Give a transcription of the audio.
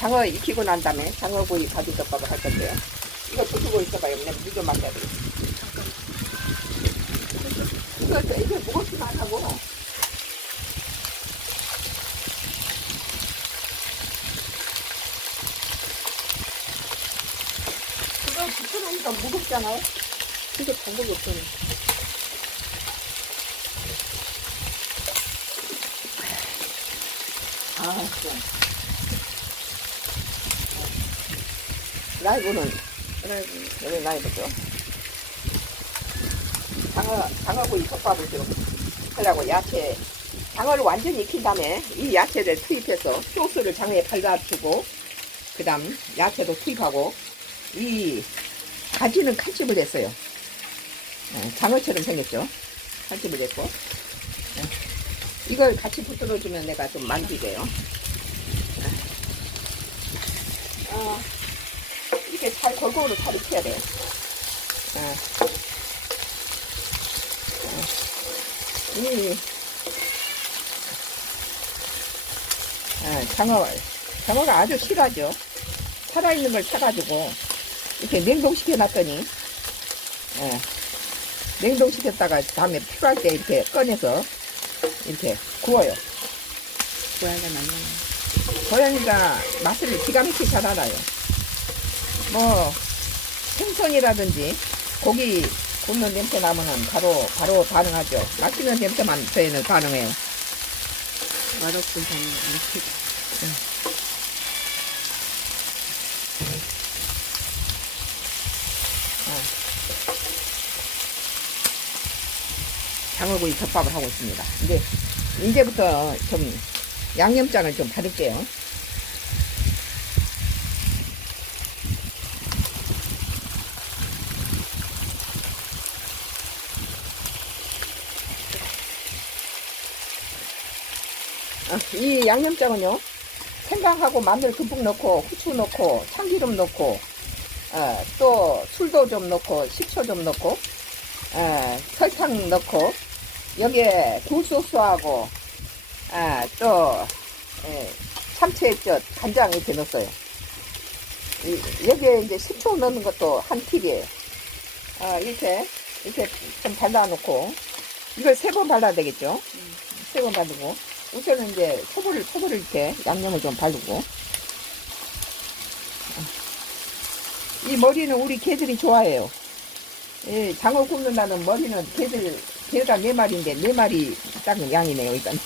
장어 익히고 난 다음에 장어구이 가지덮밥을 할 건데요. 이거 두고 있어봐요. 그냥 물좀 맡겨야 돼. 이거 이게 무겁지만 하고. 그거 붙여놓으니까 무겁잖아요. 이거 방법이 없잖아. 아, 진짜. 라이브는 라이브. 여기 라이브죠. 장어, 장어구이 솥밥을 좀 하려고 야채, 장어를 완전히 익힌 다음에 이 야채를 투입해서 소스를 장어에 발라주고, 그 다음 야채도 투입하고, 이 가지는 칼집을 냈어요. 어, 장어처럼 생겼죠. 칼집을 냈고. 어, 이걸 같이 붙들어주면 내가 좀 만지게요. 어, 이렇게 잘 골고루 잘 익혀야 돼요. 어. 어. 이, 어, 장어, 장어가 아주 실하죠. 살아있는 걸 사가지고, 이렇게 냉동시켜 놨더니, 예, 냉동시켰다가 다음에 필요할 때 이렇게 꺼내서, 이렇게 구워요. 고양이가 많이 고양이가 맛을 기가 막히게 잘 알아요. 뭐 생선이라든지 고기 굽는 냄새 나면은 바로 바로 반응하죠. 맛있는 냄새만 저희는 반응해요. 맛없은 장어 이렇게. 장어구이 덮밥을 하고 있습니다. 이제 이제부터 좀 양념장을 좀 바를게요. 아, 이 양념장은요 생강하고 마늘 듬뿍 넣고 후추 넣고 참기름 넣고 어, 또 술도 좀 넣고 식초 좀 넣고 어, 설탕 넣고 여기에 굴소스하고 아, 또 예, 참치액젓 간장 이렇게 넣었어요. 이- 여기에 이제 식초 넣는 것도 한 팁이에요. 아, 이렇게 이렇게 좀 발라놓고 이걸 세 번 발라야 되겠죠? 세 번 바르고 우선은 이제 소보를 소보를 이렇게 양념을 좀 바르고 이 머리는 우리 개들이 좋아해요. 예, 장어 굽는다는 머리는 개들 개가 네 마리인데 네 마리 딱 양이네요 일단.